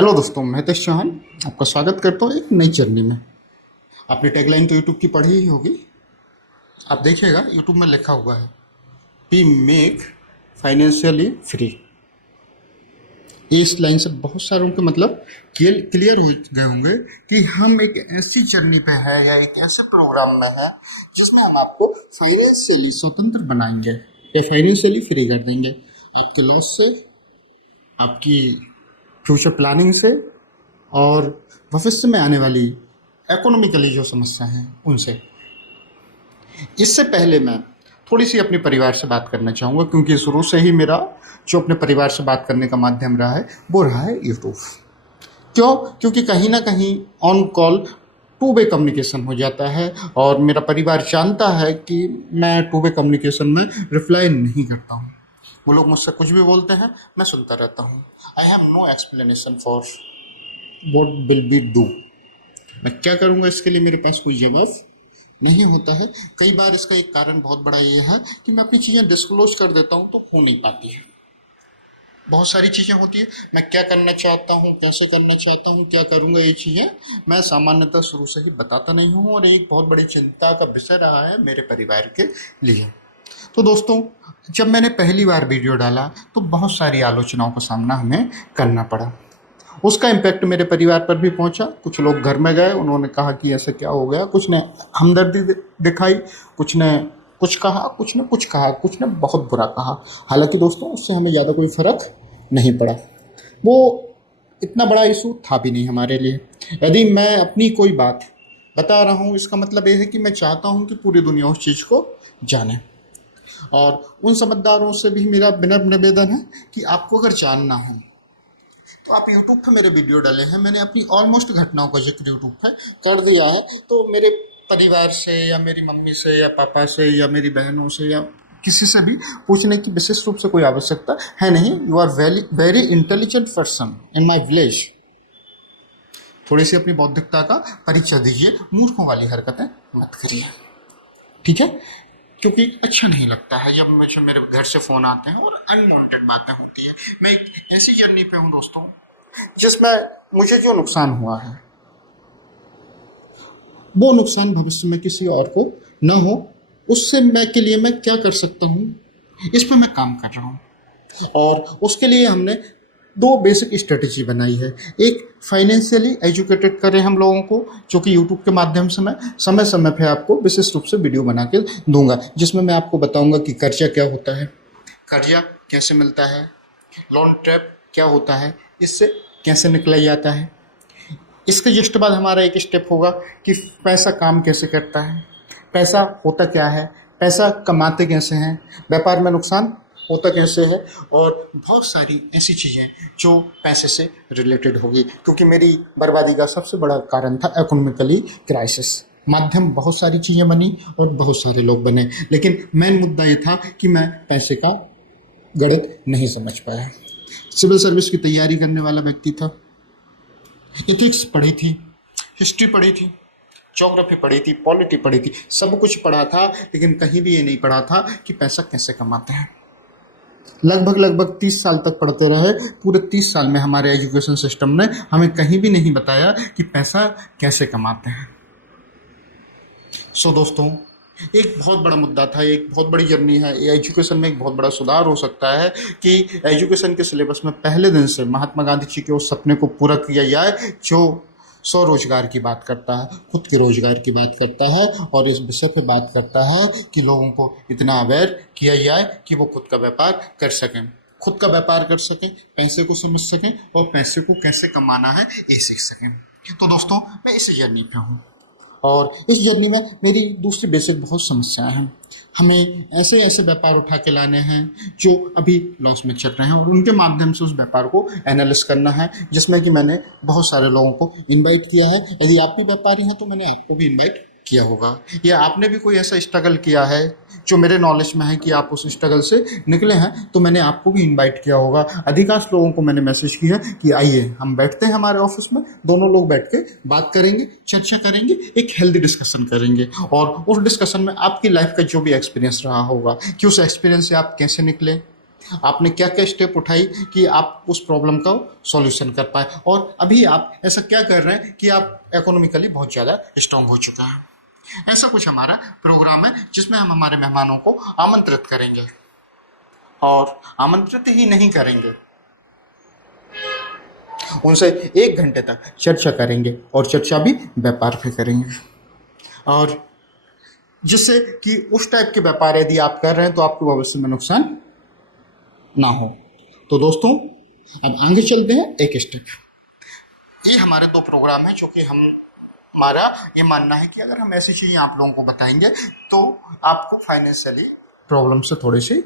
Hello दोस्तों, मैं हितेश चौहान आपका स्वागत करता हूँ एक नई जर्नी में। आपने टैगलाइन तो यूट्यूब की पढ़ी ही होगी। आप देखिएगा यूट्यूब में लिखा हुआ है वी मेक फाइनेंशियली फ्री। इस लाइन से बहुत सारों के मतलब क्लियर हो गए होंगे कि हम एक ऐसी जर्नी पे है या एक ऐसे प्रोग्राम में है जिसमें हम आपको फाइनेंशियली स्वतंत्र बनाएंगे या फाइनेंशियली फ्री कर देंगे, आपके लॉस से, आपकी फ्यूचर प्लानिंग से और भविष्य में आने वाली इकोनॉमिकली जो समस्या हैं उनसे। इससे पहले मैं थोड़ी सी अपने परिवार से बात करना चाहूँगा, क्योंकि शुरू से ही मेरा जो अपने परिवार से बात करने का माध्यम रहा है वो रहा है यूट्यूब। क्यों? क्योंकि कहीं ना कहीं on call two way communication हो जाता है और मेरा परिवार जानता है कि मैं टू वे कम्युनिकेशन में रिप्लाई नहीं करता हूँ। वो लोग मुझसे कुछ भी बोलते हैं, मैं सुनता रहता हूँ। I have no explanation for what will be do. मैं क्या करूँगा इसके लिए मेरे पास कोई जवाब नहीं होता है। कई बार इसका एक कारण बहुत बड़ा ये है कि मैं अपनी चीज़ें डिस्क्लोज कर देता हूँ तो हो नहीं पाती है। बहुत सारी चीज़ें होती है, मैं क्या करना चाहता हूँ, कैसे करना चाहता हूँ, क्या करूँगा, ये चीज़ें मैं सामान्यतः शुरू से ही बताता नहीं हूँ और एक बहुत बड़ी चिंता का विषय रहा है मेरे परिवार के लिए। तो दोस्तों, जब मैंने पहली बार वीडियो डाला तो बहुत सारी आलोचनाओं का सामना हमें करना पड़ा। उसका इम्पैक्ट मेरे परिवार पर भी पहुंचा। कुछ लोग घर में गए, उन्होंने कहा कि ऐसा क्या हो गया। कुछ ने हमदर्दी दिखाई, कुछ ने कुछ कहा, कुछ ने कुछ कहा, कुछ ने बहुत बुरा कहा। हालांकि दोस्तों, उससे हमें ज़्यादा कोई फ़र्क नहीं पड़ा। वो इतना बड़ा इशू था भी नहीं हमारे लिए। यदि मैं अपनी कोई बात बता रहा हूँ, इसका मतलब ये है कि मैं चाहता हूँ कि पूरी दुनिया उस चीज़ को जाने। और उन समझदारों से भी मेरा विनम्र निवेदन है कि आपको अगर जानना हो तो आप यूट्यूब पे मेरे वीडियो डाले हैं, मैंने अपनी ऑलमोस्ट घटनाओं का जिक्र यूट्यूब पे कर दिया है। तो मेरे परिवार से या मेरी मम्मी से या पापा से या मेरी बहनों से या किसी से भी पूछने की विशेष रूप से कोई आवश्यकता है नहीं। You are very very intelligent person in my village. थोड़ी सी अपनी बौद्धिकता का परिचय दीजिए, मूर्खों वाली हरकतें मत करिए, ठीक है? क्योंकि अच्छा नहीं लगता है जब मुझे मेरे घर से फ़ोन आते हैं और अनवांटेड बातें होती है। मैं एक ऐसी जर्नी पे हूँ दोस्तों जिसमें मुझे जो नुकसान हुआ है वो नुकसान भविष्य में किसी और को न हो, उससे मैं के लिए मैं क्या कर सकता हूँ, इस पर मैं काम कर रहा हूँ। और उसके लिए हमने दो बेसिक स्ट्रेटेजी बनाई है। एक, फाइनेंशियली एजुकेटेड करें हम लोगों को, जो कि यूट्यूब के माध्यम से मैं समय समय पे आपको विशेष रूप से वीडियो बना के दूंगा, जिसमें मैं आपको बताऊंगा कि कर्जा क्या होता है, कर्जा कैसे मिलता है, लोन ट्रैप क्या होता है, इससे कैसे निकला जाता है। इसके जस्ट बाद हमारा एक स्टेप होगा कि पैसा काम कैसे करता है, पैसा होता क्या है, पैसा कमाते कैसे हैं, व्यापार में नुकसान होता कैसे है, और बहुत सारी ऐसी चीज़ें जो पैसे से रिलेटेड होगी। क्योंकि मेरी बर्बादी का सबसे बड़ा कारण था इकोनॉमिकली क्राइसिस। माध्यम बहुत सारी चीज़ें बनी और बहुत सारे लोग बने, लेकिन मेन मुद्दा ये था कि मैं पैसे का गणित नहीं समझ पाया। सिविल सर्विस की तैयारी करने वाला व्यक्ति था, इथिक्स पढ़ी थी, हिस्ट्री पढ़ी थी, ज्योग्राफी पढ़ी थी, पॉलिटी पढ़ी थी, सब कुछ पढ़ा था, लेकिन कहीं भी ये नहीं पढ़ा था कि पैसा कैसे कमाते हैं। लगभग 30 साल तक पढ़ते रहे। पूरे 30 साल में हमारे एजुकेशन सिस्टम ने हमें कहीं भी नहीं बताया कि पैसा कैसे कमाते हैं। सो दोस्तों, एक बहुत बड़ा मुद्दा था, एक बहुत बड़ी जर्नी है। एजुकेशन में एक बहुत बड़ा सुधार हो सकता है कि एजुकेशन के सिलेबस में पहले दिन से महात्मा गांधी जी के उस सपने को पूरा किया जाए जो स्वरोजगार की बात करता है, खुद के रोजगार की बात करता है, और इस विषय पे बात करता है कि लोगों को इतना अवेयर किया जाए कि वो खुद का व्यापार कर सकें, खुद का व्यापार कर सकें, पैसे को समझ सकें और पैसे को कैसे कमाना है ये सीख सकें। तो दोस्तों, मैं इस जर्नी पे हूँ और इस जर्नी में मेरी दूसरी बेसिक बहुत समस्याएं हैं। हमें ऐसे ऐसे व्यापार उठा के लाने हैं जो अभी लॉस में चल रहे हैं और उनके माध्यम से उस व्यापार को एनालिसिस करना है, जिसमें कि मैंने बहुत सारे लोगों को इनवाइट किया है। यदि आप भी व्यापारी हैं तो मैंने आपको भी इनवाइट किया होगा, या आपने भी कोई ऐसा स्ट्रगल किया है जो मेरे नॉलेज में है कि आप उस स्ट्रगल से निकले हैं, तो मैंने आपको भी इनवाइट किया होगा। अधिकांश लोगों को मैंने मैसेज किया कि आइए हम बैठते हैं हमारे ऑफिस में, दोनों लोग बैठ के बात करेंगे, चर्चा करेंगे, एक हेल्दी डिस्कशन करेंगे, और उस डिस्कशन में आपकी लाइफ का जो भी एक्सपीरियंस रहा होगा कि उस एक्सपीरियंस से आप कैसे निकले, आपने क्या क्या स्टेप उठाई कि आप उस प्रॉब्लम का सॉल्यूशन कर पाए, और अभी आप ऐसा क्या कर रहे हैं कि आप इकोनॉमिकली बहुत ज़्यादा स्ट्रांग हो चुका है। ऐसा कुछ हमारा प्रोग्राम है जिसमें हम हमारे मेहमानों को आमंत्रित करेंगे, और आमंत्रित ही नहीं करेंगे, उनसे 1 घंटे तक चर्चा करेंगे, और चर्चा भी व्यापार पे करेंगे, और जिससे कि उस टाइप के व्यापार यदि आप कर रहे हैं तो आपको भविष्य में नुकसान ना हो। तो दोस्तों, अब आगे चलते हैं एक स्टेप। ये हमारे 2 प्रोग्राम है जो कि हमारा ये मानना है कि अगर हम ऐसी चीज़ें आप लोगों को बताएंगे तो आपको फाइनेंशियली प्रॉब्लम से थोड़ी सी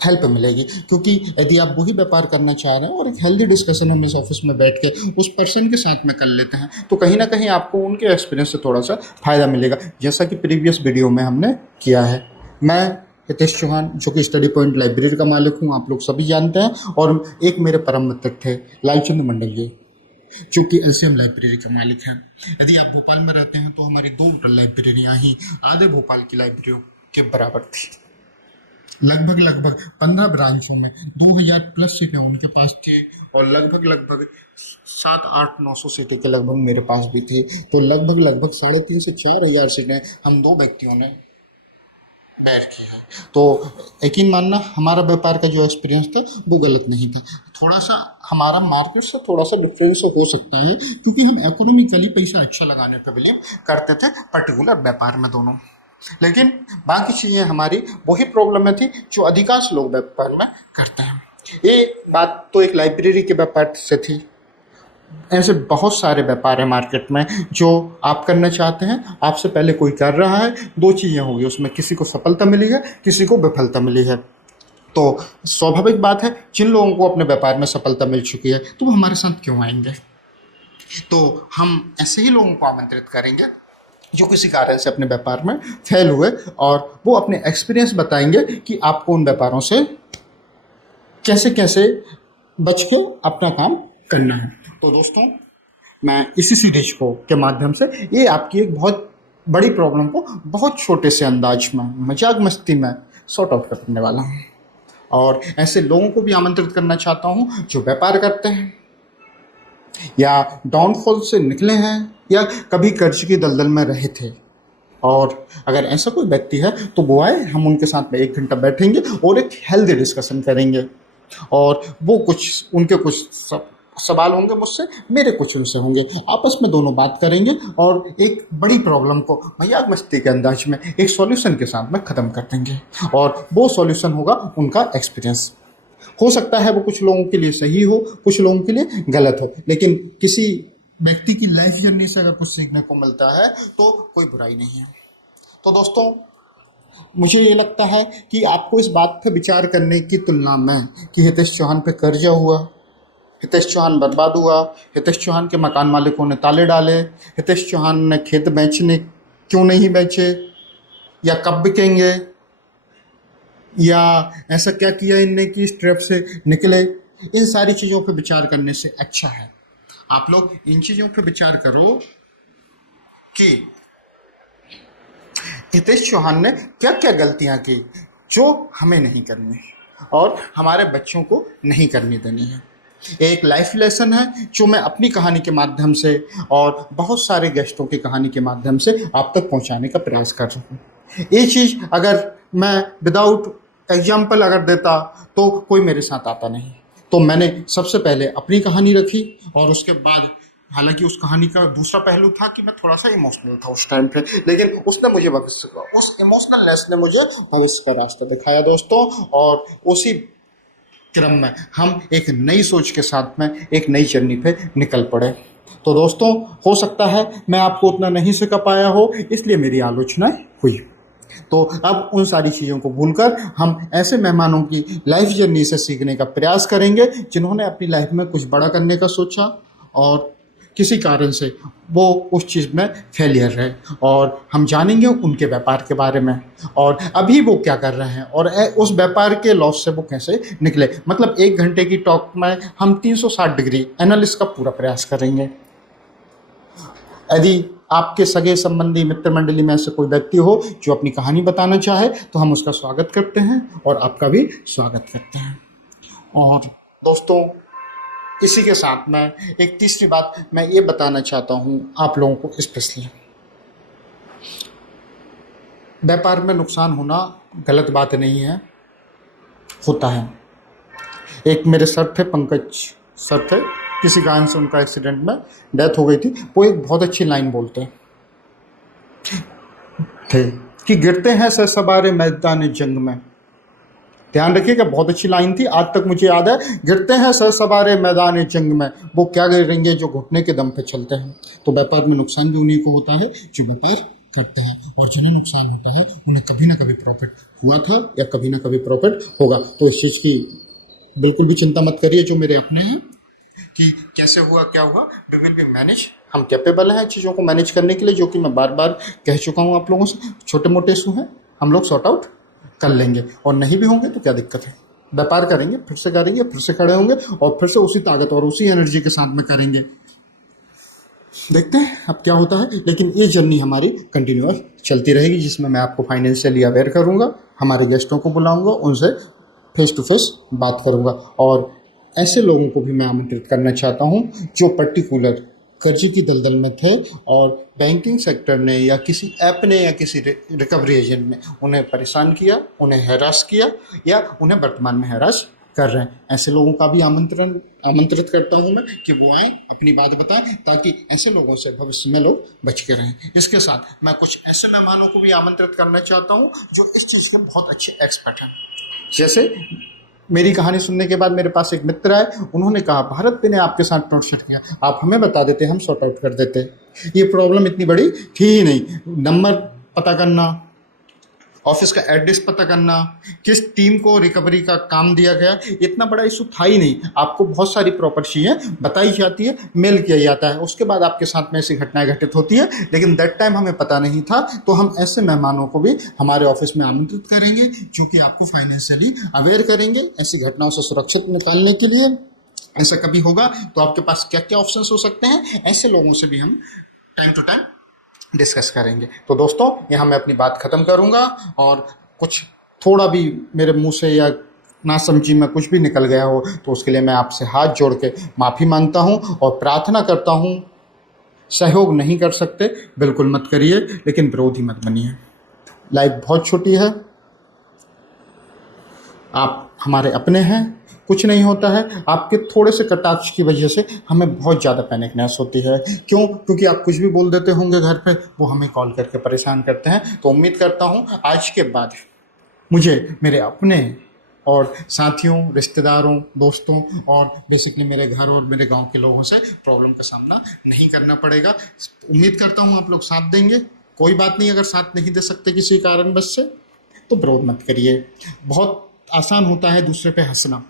हेल्प मिलेगी, क्योंकि यदि आप वही व्यापार करना चाह रहे हैं और एक हेल्दी डिस्कशन हम इस ऑफिस में बैठ के उस पर्सन के साथ में कर लेते हैं तो कहीं ना कहीं आपको उनके एक्सपीरियंस से थोड़ा सा फ़ायदा मिलेगा, जैसा कि प्रीवियस वीडियो में हमने किया है। मैं हितेश चौहान, जो कि स्टडी पॉइंट लाइब्रेरी का मालिक हूँ, आप लोग सभी जानते हैं, और एक मेरे परम मित्र थे लालचंद मंडल जी, जो कि एलसीएम लाइब्रेरी का मालिक हैं। यदि आप भोपाल में रहते हैं तो हमारी 2 लाइब्रेरियाँ ही आधे भोपाल की लाइब्रेरियों के बराबर थी। लगभग 15 ब्रांचों में 2000 प्लस सीटें उनके पास थी, और लगभग 7-8-900 सीटें के लगभग मेरे पास भी थी। तो लगभग 3,500 से 4,000 सीटें हम 2 व्यक्तियों ने बैठ की है। तो यकीन मानना, हमारा व्यापार का जो एक्सपीरियंस था वो गलत नहीं था। थोड़ा सा हमारा मार्केट से थोड़ा सा डिफरेंस हो सकता है, क्योंकि हम इकोनॉमिकली पैसा अच्छा लगाने पे बिलीव करते थे पर्टिकुलर व्यापार में दोनों, लेकिन बाकी चीज़ें हमारी वही प्रॉब्लम थी जो अधिकांश लोग व्यापार में करते हैं। ये बात तो एक लाइब्रेरी के व्यापार से थी। ऐसे बहुत सारे व्यापार है मार्केट में जो आप करना चाहते हैं, आपसे पहले कोई कर रहा है, 2 चीज़ें होंगी उसमें, किसी को सफलता मिली है, किसी को विफलता मिली है। तो स्वाभाविक बात है, जिन लोगों को अपने व्यापार में सफलता मिल चुकी है तो वो हमारे साथ क्यों आएंगे। तो हम ऐसे ही लोगों को आमंत्रित करेंगे जो किसी कारण से अपने व्यापार में फेल हुए, और वो अपने एक्सपीरियंस बताएंगे कि आपको उन व्यापारों से कैसे कैसे बच के अपना काम करना है। तो दोस्तों, मैं इसी सीरीज को के माध्यम से ये आपकी एक बहुत बड़ी प्रॉब्लम को बहुत छोटे से अंदाज में, मजाक मस्ती में सॉर्ट आउट करने वाला हूँ, और ऐसे लोगों को भी आमंत्रित करना चाहता हूँ जो व्यापार करते हैं या डाउनफॉल से निकले हैं या कभी कर्ज की दलदल में रहे थे, और अगर ऐसा कोई व्यक्ति है तो वो आए, हम उनके साथ में 1 घंटा बैठेंगे और एक हेल्दी डिस्कशन करेंगे, और वो उनके कुछ सवाल होंगे मुझसे, मेरे कुछ उनसे होंगे, आपस में दोनों बात करेंगे और एक बड़ी प्रॉब्लम को मजाक मस्ती के अंदाज में एक सॉल्यूशन के साथ में ख़त्म कर देंगे, और वो सॉल्यूशन होगा उनका एक्सपीरियंस। हो सकता है वो कुछ लोगों के लिए सही हो, कुछ लोगों के लिए गलत हो, लेकिन किसी व्यक्ति की लाइफ जर्नी से अगर कुछ सीखने को मिलता है तो कोई बुराई नहीं है। तो दोस्तों, मुझे ये लगता है कि आपको इस बात पर विचार करने की तुलना में कि हितेश चौहान पे कर्जा हुआ, हितेश चौहान बर्बाद हुआ, हितेश चौहान के मकान मालिकों ने ताले डाले, हितेश चौहान ने खेत बेचने क्यों नहीं बेचे, या कब बिकेंगे, या ऐसा क्या किया इनने कि इस ट्रैप से निकले, इन सारी चीज़ों पर विचार करने से अच्छा है आप लोग इन चीज़ों पर विचार करो कि हितेश चौहान ने क्या क्या गलतियां की जो हमें नहीं करनी और हमारे बच्चों को नहीं करनी देनी है। एक लाइफ लेसन है जो मैं अपनी कहानी के माध्यम से और बहुत सारे गेस्टों की कहानी के माध्यम से आप तक पहुंचाने का प्रयास कर रहा हूँ। ये चीज़ अगर मैं विदाउट एग्जाम्पल अगर देता तो कोई मेरे साथ आता नहीं। तो मैंने सबसे पहले अपनी कहानी रखी और उसके बाद, हालांकि उस कहानी का दूसरा पहलू था कि मैं थोड़ा सा इमोशनल था उस टाइम पे, लेकिन उसने मुझे भविष्य का, उस इमोशनलनेस ने मुझे भविष्य का रास्ता दिखाया दोस्तों। और उसी क्रम में हम एक नई सोच के साथ में एक नई जर्नी पे निकल पड़े। तो दोस्तों, हो सकता है मैं आपको उतना नहीं सिखा पाया हो, इसलिए मेरी आलोचना हुई। तो अब उन सारी चीज़ों को भूलकर हम ऐसे मेहमानों की लाइफ जर्नी से सीखने का प्रयास करेंगे जिन्होंने अपनी लाइफ में कुछ बड़ा करने का सोचा और किसी कारण से वो उस चीज़ में फेलियर है, और हम जानेंगे उनके व्यापार के बारे में और अभी वो क्या कर रहे हैं और उस व्यापार के लॉस से वो कैसे निकले। मतलब 1 घंटे की टॉक में हम 360 डिग्री एनालिसिस का पूरा प्रयास करेंगे। यदि आपके सगे संबंधी मित्र मंडली में ऐसे कोई व्यक्ति हो जो अपनी कहानी बताना चाहे तो हम उसका स्वागत करते हैं और आपका भी स्वागत करते हैं। और दोस्तों, इसी के साथ मैं एक तीसरी बात मैं ये बताना चाहता हूँ आप लोगों को स्पेशली, व्यापार में नुकसान होना गलत बात नहीं है, होता है। एक मेरे सर थे, पंकज सर थे, किसी कारण से उनका एक्सीडेंट में डेथ हो गई थी। वो एक बहुत अच्छी लाइन बोलते थे कि गिरते हैं सर सवारे मैदान जंग में। ध्यान रखिएगा, बहुत अच्छी लाइन थी, आज तक मुझे याद है। गिरते हैं सर सवारे मैदान जंग में, वो क्या गिरेंगे जो घुटने के दम पे चलते हैं। तो व्यापार में नुकसान भी उन्हीं को होता है जो व्यापार करते हैं, और जिन्हें नुकसान होता है उन्हें कभी ना कभी प्रॉफिट हुआ था या कभी ना कभी प्रॉफिट होगा। तो इस चीज़ की बिल्कुल भी चिंता मत करिए जो मेरे अपने हैं कि कैसे हुआ क्या हुआ। वी विल बी मैनेज, हम कैपेबल हैं चीज़ों को मैनेज करने के लिए, जो कि मैं बार बार कह चुका हूँ आप लोगों से। छोटे मोटे इशू हैं, हम लोग सॉर्ट आउट कर लेंगे, और नहीं भी होंगे तो क्या दिक्कत है। व्यापार करेंगे, फिर से करेंगे, फिर से खड़े होंगे और फिर से उसी ताकत और उसी एनर्जी के साथ में करेंगे। देखते हैं अब क्या होता है, लेकिन ये जर्नी हमारी कंटिन्यूअस चलती रहेगी, जिसमें मैं आपको फाइनेंशियली अवेयर करूँगा, हमारे गेस्टों को बुलाऊँगा, उनसे फेस टू फेस बात करूँगा। और ऐसे लोगों को भी मैं आमंत्रित करना चाहता हूँ जो पर्टिकुलर कर्ज की दलदल में थे और बैंकिंग सेक्टर ने या किसी ऐप ने या किसी रिकवरी एजेंट ने उन्हें परेशान किया, उन्हें हैरास किया या उन्हें वर्तमान में हैरास कर रहे हैं। ऐसे लोगों का भी आमंत्रित करता हूं मैं कि वो आएँ, अपनी बात बताएं, ताकि ऐसे लोगों से भविष्य में लोग बच के रहें। इसके साथ मैं कुछ ऐसे मेहमानों को भी आमंत्रित करना चाहता हूँ जो इस चीज़ में बहुत अच्छे एक्सपर्ट हैं। जैसे मेरी कहानी सुनने के बाद मेरे पास एक मित्र आए, उन्होंने कहा भारत पे ने आपके साथ नोट सेट किया, आप हमें बता देते, हम सॉर्ट आउट कर देते। ये प्रॉब्लम इतनी बड़ी थी ही नहीं। नंबर पता करना, ऑफिस का एड्रेस पता करना, किस टीम को रिकवरी का काम दिया गया, इतना बड़ा इशू था ही नहीं। आपको बहुत सारी प्रॉपर चीज़ें बताई जाती है, मेल किया जाता है, उसके बाद आपके साथ में ऐसी घटनाएं घटित होती है, लेकिन दैट टाइम हमें पता नहीं था। तो हम ऐसे मेहमानों को भी हमारे ऑफिस में आमंत्रित करेंगे जो कि आपको फाइनेंशियली अवेयर करेंगे ऐसी घटनाओं से सुरक्षित निकालने के लिए। ऐसा कभी होगा तो आपके पास क्या क्या ऑप्शन हो सकते हैं, ऐसे लोगों से भी हम टाइम टू टाइम डिस्कस करेंगे। तो दोस्तों, यहाँ मैं अपनी बात ख़त्म करूँगा, और कुछ थोड़ा भी मेरे मुंह से या ना समझी में कुछ भी निकल गया हो तो उसके लिए मैं आपसे हाथ जोड़ के माफ़ी मांगता हूँ और प्रार्थना करता हूँ। सहयोग नहीं कर सकते, बिल्कुल मत करिए, लेकिन विरोधी मत बनिए। लाइफ बहुत छोटी है, आप हमारे अपने हैं, कुछ नहीं होता है। आपके थोड़े से कटाक्ष की वजह से हमें बहुत ज़्यादा पैनिकनेस होती है। क्यों? क्योंकि आप कुछ भी बोल देते होंगे घर पे, वो हमें कॉल करके परेशान करते हैं। तो उम्मीद करता हूँ आज के बाद मुझे मेरे अपने और साथियों, रिश्तेदारों, दोस्तों और बेसिकली मेरे घर और मेरे गांव के लोगों से प्रॉब्लम का सामना नहीं करना पड़ेगा। उम्मीद करता हूँ आप लोग साथ देंगे। कोई बात नहीं, अगर साथ नहीं दे सकते किसी कारणवश से तो विरोध मत करिए। बहुत आसान होता है दूसरे पे हंसना,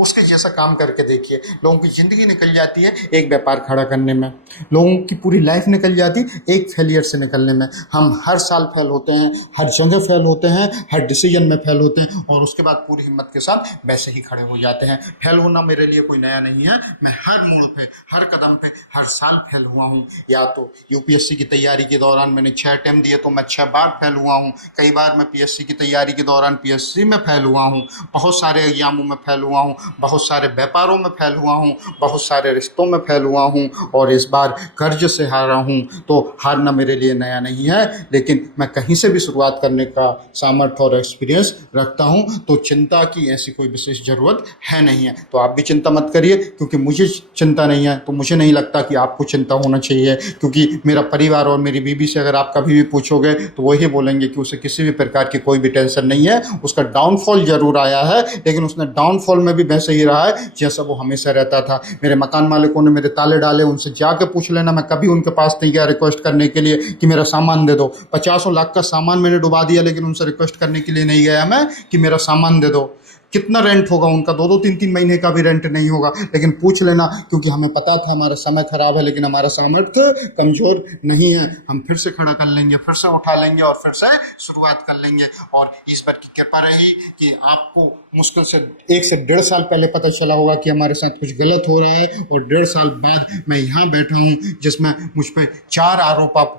उसके जैसा काम करके देखिए। लोगों की ज़िंदगी निकल जाती है एक व्यापार खड़ा करने में, लोगों की पूरी लाइफ निकल जाती एक फेलियर से निकलने में। हम हर साल फेल होते हैं, हर जगह फेल होते हैं, हर डिसीजन में फेल होते हैं, और उसके बाद पूरी हिम्मत के साथ वैसे ही खड़े हो जाते हैं। फेल होना मेरे लिए कोई नया नहीं है, मैं हर मोड़ पे, हर कदम पे, हर साल फेल हुआ हूँ। या तो यूपीएससी की तैयारी के दौरान मैंने 6 अटेम्प्ट दिए तो मैं 6 बार फेल हुआ हूँ। कई बार मैं पीएससी की तैयारी के दौरान पीएससी में फेल हुआ हूँ, बहुत सारे एग्जामों में फेल हुआ हूँ, बहुत सारे व्यापारों में फेल हुआ हूँ, बहुत सारे रिश्तों में फेल हुआ हूँ, और इस बार कर्ज से हारा हूँ। तो हारना मेरे लिए नया नहीं है, लेकिन मैं कहीं से भी शुरुआत करने का सामर्थ्य और एक्सपीरियंस रखता हूँ। तो चिंता की ऐसी कोई विशेष ज़रूरत है नहीं है। तो आप भी चिंता मत करिए, क्योंकि मुझे चिंता नहीं है, तो मुझे नहीं लगता कि आपको चिंता होना चाहिए। क्योंकि मेरा परिवार और मेरी बीवी से अगर आप कभी भी पूछोगे तो वही बोलेंगे कि उसे किसी भी प्रकार की कोई भी टेंशन नहीं है। उसका डाउनफॉल जरूर आया है, लेकिन उसने डाउनफॉल में भी वैसे ही रहा है जैसा वो हमेशा रहता था। मेरे मकान मालिकों ने मेरे ताले डाले, उनसे जाके पूछ लेना, मैं कभी उनके पास नहीं गया रिक्वेस्ट करने के लिए कि मेरा सामान दे दो। 50 लाख का सामान मैंने डुबा दिया, लेकिन उनसे रिक्वेस्ट करने के लिए नहीं गया मैं कि मेरा सामान दे दो। कितना रेंट होगा उनका, 2-2 3-3 महीने का भी रेंट नहीं होगा। लेकिन पूछ लेना, क्योंकि हमें पता था हमारा समय खराब है, लेकिन हमारा सामर्थ्य कमजोर नहीं है। हम फिर से खड़ा कर लेंगे, फिर से उठा लेंगे और फिर से शुरुआत कर लेंगे। और ईश्वर की कृपा रही कि आपको मुश्किल से 1 से 1.5 साल पहले पता चला होगा कि हमारे साथ कुछ गलत हो रहा है, और 1.5 साल बाद मैं यहाँ बैठा हूँ, जिसमें मुझ पर 4 आरोप आप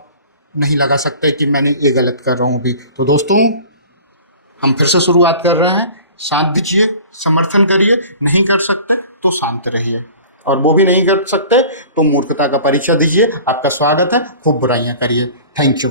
नहीं लगा सकते कि मैंने ये गलत कर रहा हूँ अभी। तो दोस्तों, हम फिर से शुरुआत कर रहे हैं। साथ दीजिए, समर्थन करिए। नहीं कर सकते तो शांत रहिए, और वो भी नहीं कर सकते तो मूर्खता का परिचय दीजिए। आपका स्वागत है। खूब बुराइयां करिए। Thank you.